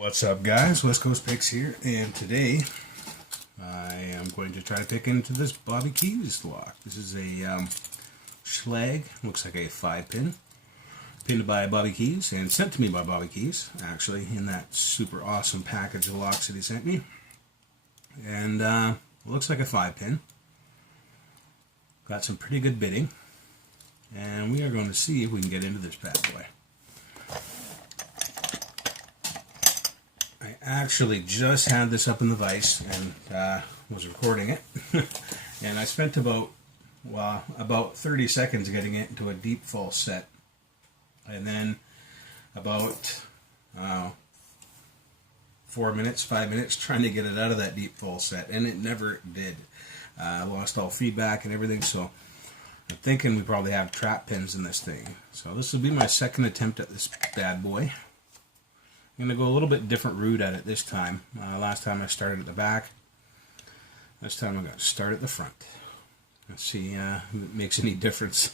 What's up, guys? West Coast Picks here, and today I am going to try to pick into this Bobby Keyz lock. This is a Schlage, looks like a 5-pin, pinned by Bobby Keyz and sent to me by Bobby Keyz, actually, in that super awesome package of locks that he sent me. And looks like a 5-pin. Got some pretty good bidding, and we are going to see if we can get into this bad boy. I actually just had this up in the vise and was recording it, and I spent about 30 seconds getting it into a deep false set, and then about 5 minutes trying to get it out of that deep false set, and it never did. I lost all feedback and everything, so I'm thinking we probably have trap pins in this thing. So this will be my second attempt at this bad boy. I'm going to go a little bit different route at it this time. Last time I started at the back. This time I'm going to start at the front. Let's see if it makes any difference.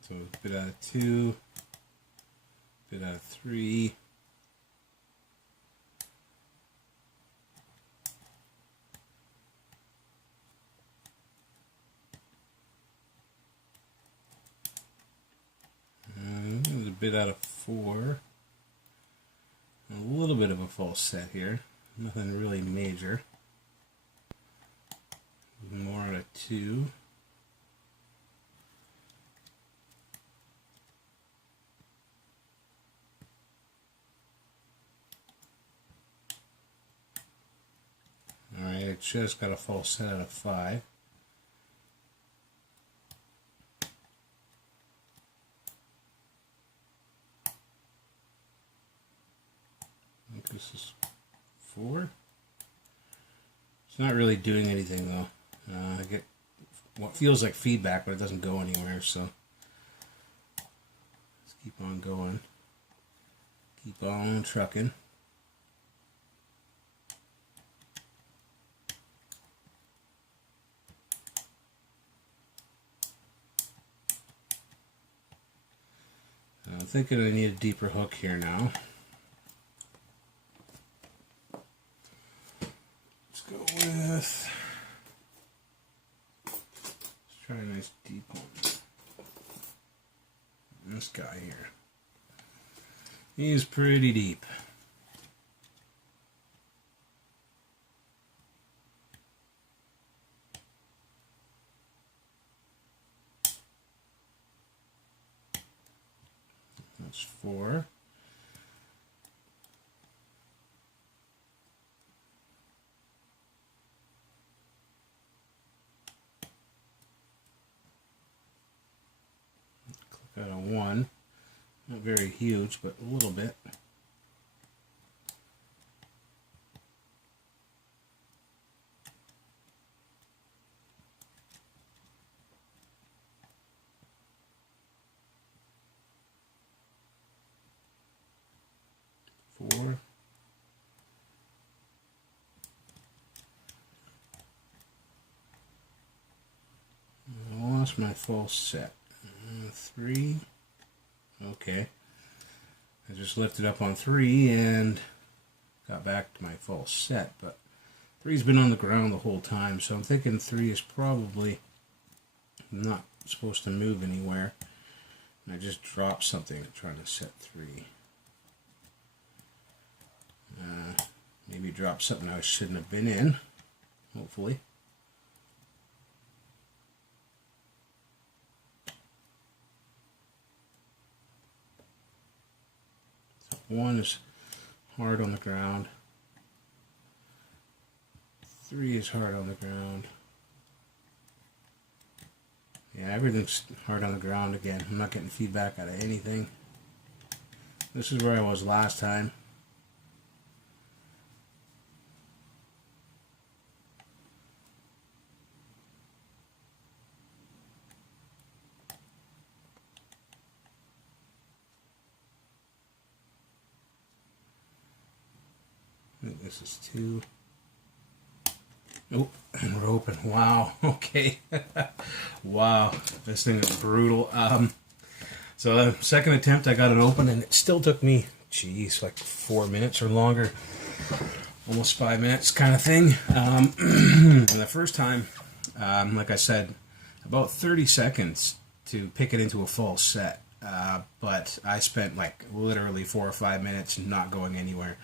So a bit out of 2, a bit out of 3. A bit out of 4. A little bit of a false set here. Nothing really major. More out of 2. Alright, I just got a false set out of 5. I think this is 4. It's not really doing anything though. I get what feels like feedback, but it doesn't go anywhere, so let's keep on going. Keep on trucking. I'm thinking I need a deeper hook here now. Let's go with, let's try a nice deep one. This guy here. He's pretty deep. That's 4. Click out a 1. Not very huge, but a little bit. Four. I lost my false set. 3. Okay. I just lifted up on 3 and got back to my false set, but 3's been on the ground the whole time, so I'm thinking 3 is probably not supposed to move anywhere. And I just dropped something to try to set 3. Maybe drop something I shouldn't have been in, hopefully. So 1 is hard on the ground. 3 is hard on the ground. Yeah, everything's hard on the ground again. I'm not getting feedback out of anything. This is where I was last time. I think this is 2. Oh, and we're open. Wow. Okay. Wow. This thing is brutal. So second attempt, I got it open, and it still took me, geez, like 4 minutes or longer. Almost 5 minutes kind of thing. And the first time, like I said, about 30 seconds to pick it into a full set. But I spent like literally 4 or 5 minutes not going anywhere.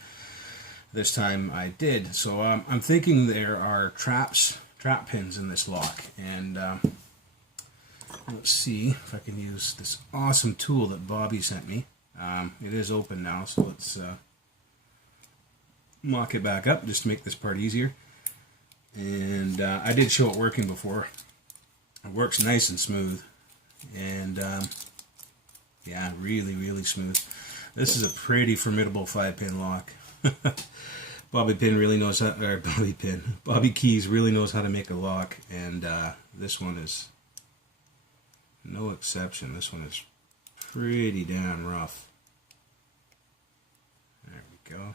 This time I did. So I'm thinking there are trap pins in this lock. And let's see if I can use this awesome tool that Bobby sent me. It is open now, so let's lock it back up just to make this part easier. And I did show it working before. It works nice and smooth. And yeah, really, really smooth. This is a pretty formidable 5-pin lock. Bobby Keyz really knows how to make a lock, and this one is no exception. This one is pretty damn rough. There we go.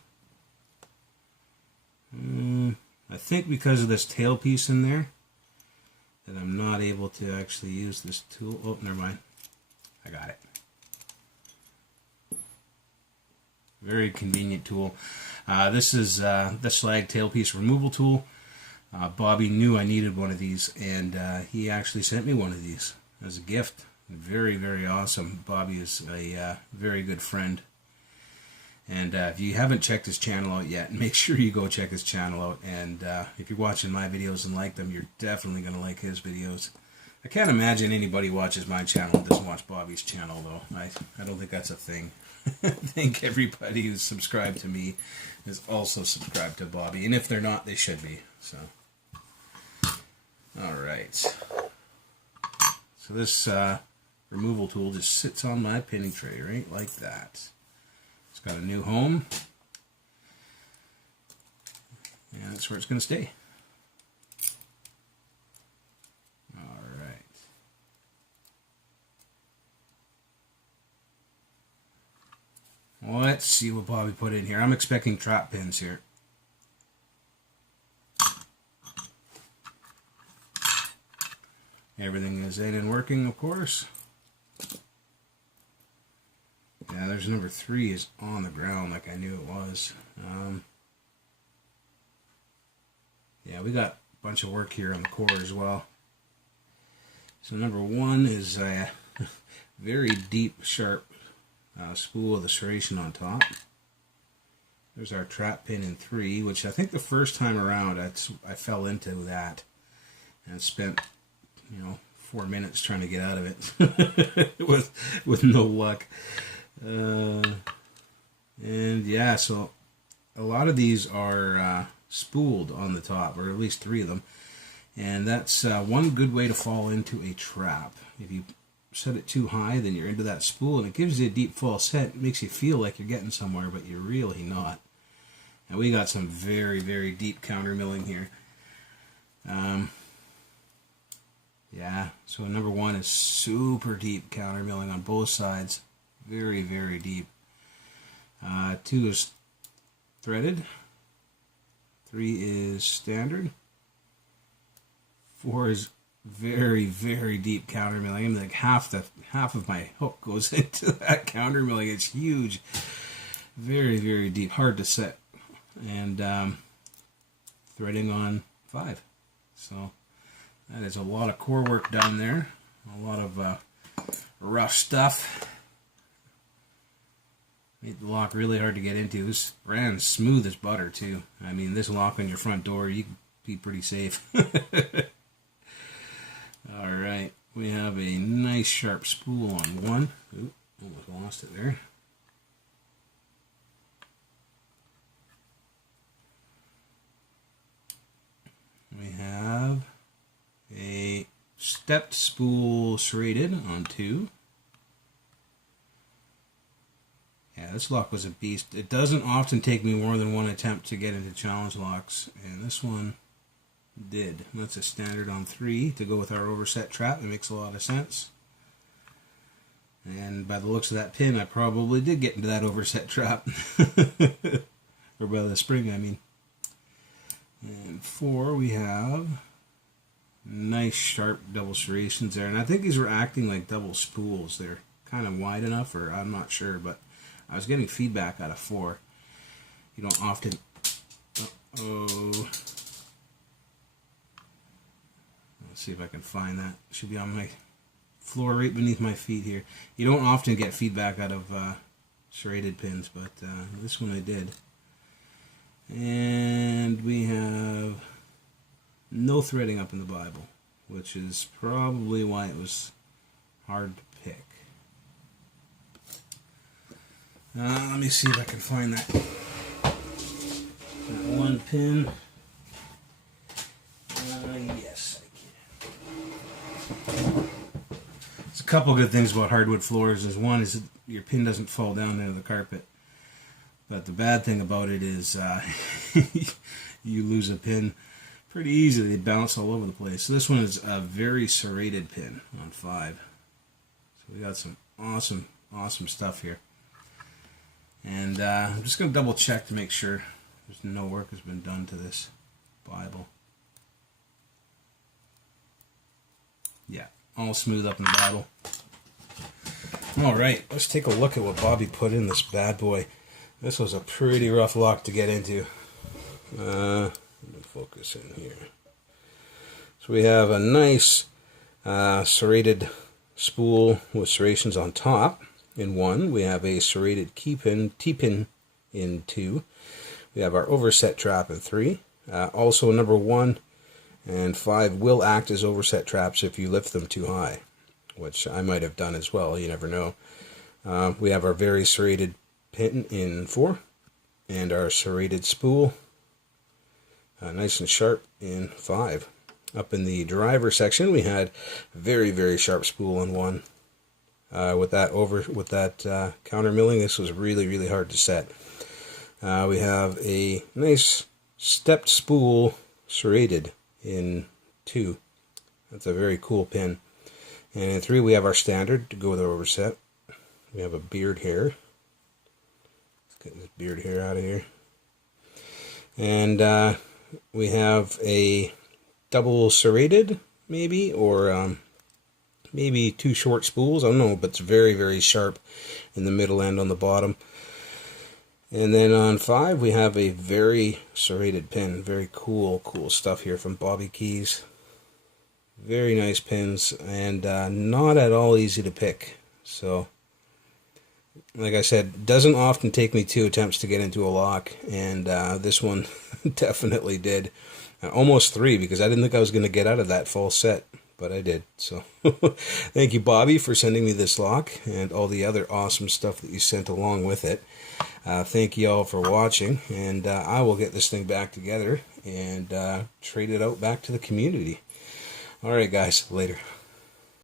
I think because of this tail piece in there that I'm not able to actually use this tool. Oh, never mind. I got it. Very convenient tool. This is the Schlage tailpiece removal tool. Bobby knew I needed one of these, and he actually sent me one of these as a gift. Very, very awesome. Bobby is a very good friend. And if you haven't checked his channel out yet, make sure you go check his channel out. And if you're watching my videos and like them, you're definitely going to like his videos. I can't imagine anybody watches my channel and doesn't watch Bobby's channel, though. I don't think that's a thing. I think everybody who's subscribed to me is also subscribed to Bobby. And if they're not, they should be. So, alright. So this removal tool just sits on my pinning tray, right? Like that. It's got a new home. And that's where it's going to stay. Let's see what Bobby put in here. I'm expecting trap pins here. Everything is in and working, of course. Yeah, there's number 3 is on the ground like I knew it was. Yeah, we got a bunch of work here on the core as well. So number 1 is a very deep, sharp spool of the serration on top. There's our trap pin in 3, which I think the first time around I fell into that and spent 4 minutes trying to get out of it with no luck. And yeah, so a lot of these are spooled on the top, or at least 3 of them, and that's one good way to fall into a trap. If you set it too high, then you're into that spool, and it gives you a deep false set. It makes you feel like you're getting somewhere, but you're really not. And we got some very, very deep counter milling here. Yeah, so number 1 is super deep counter milling on both sides. Very, very deep. 2 is threaded. 3 is standard. 4 is very, very deep counter milling. I mean, like half of my hook goes into that counter milling. It's huge. Very, very deep. Hard to set. And threading on 5. So that is a lot of core work done there. A lot of rough stuff. Made the lock really hard to get into. This ran smooth as butter too. I mean, this lock on your front door, you can be pretty safe. Alright, we have a nice sharp spool on 1. Oop, almost lost it there. We have a stepped spool serrated on 2. Yeah, this lock was a beast. It doesn't often take me more than 1 attempt to get into challenge locks, and this one did. That's a standard on 3 to go with our overset trap. It makes a lot of sense. And by the looks of that pin, I probably did get into that overset trap. Or by the spring, I mean. And 4 we have nice sharp double serrations there, and I think these were acting like double spools. They're kind of wide enough, or I'm not sure, but I was getting feedback out of 4. You don't often... Uh-oh. Let's see if I can find that. It should be on my floor right beneath my feet here. You don't often get feedback out of serrated pins, but this one I did. And we have no threading up in the Bible, which is probably why it was hard to pick. Let me see if I can find that one pin. Yes, I can. There's a couple good things about hardwood floors. One is your pin doesn't fall down into the carpet. But the bad thing about it is you lose a pin pretty easily. They bounce all over the place. So this one is a very serrated pin on 5. So we got some awesome, awesome stuff here. And I'm just going to double check to make sure there's no work has been done to this Bible. Yeah, all smooth up in the Bible. Alright, let's take a look at what Bobby put in this bad boy. This was a pretty rough lock to get into. Let me focus in here. So we have a nice serrated spool with serrations on top in 1. We have a serrated T-pin in 2. We have our overset trap in 3. Also number 1 and 5 will act as overset traps if you lift them too high, which I might have done as well. You never know. We have our very serrated pin in 4, and our serrated spool, nice and sharp, in 5. Up in the driver section, we had very, very sharp spool in 1. With that counter milling, this was really, really hard to set. We have a nice stepped spool serrated in 2. That's a very cool pin. And in 3, we have our standard to go with our overset. We have a beard hair. Get this beard hair out of here. And we have a double serrated, maybe, or maybe 2 short spools. I don't know, but it's very, very sharp in the middle end on the bottom. And then on 5, we have a very serrated pin. Very cool, cool stuff here from Bobby Keyz. Very nice pins, and not at all easy to pick. So, like I said, doesn't often take me 2 attempts to get into a lock, and this one definitely did. Almost 3, because I didn't think I was going to get out of that full set, but I did. So, thank you, Bobby, for sending me this lock and all the other awesome stuff that you sent along with it. Thank you all for watching, and I will get this thing back together and trade it out back to the community. Alright guys, later.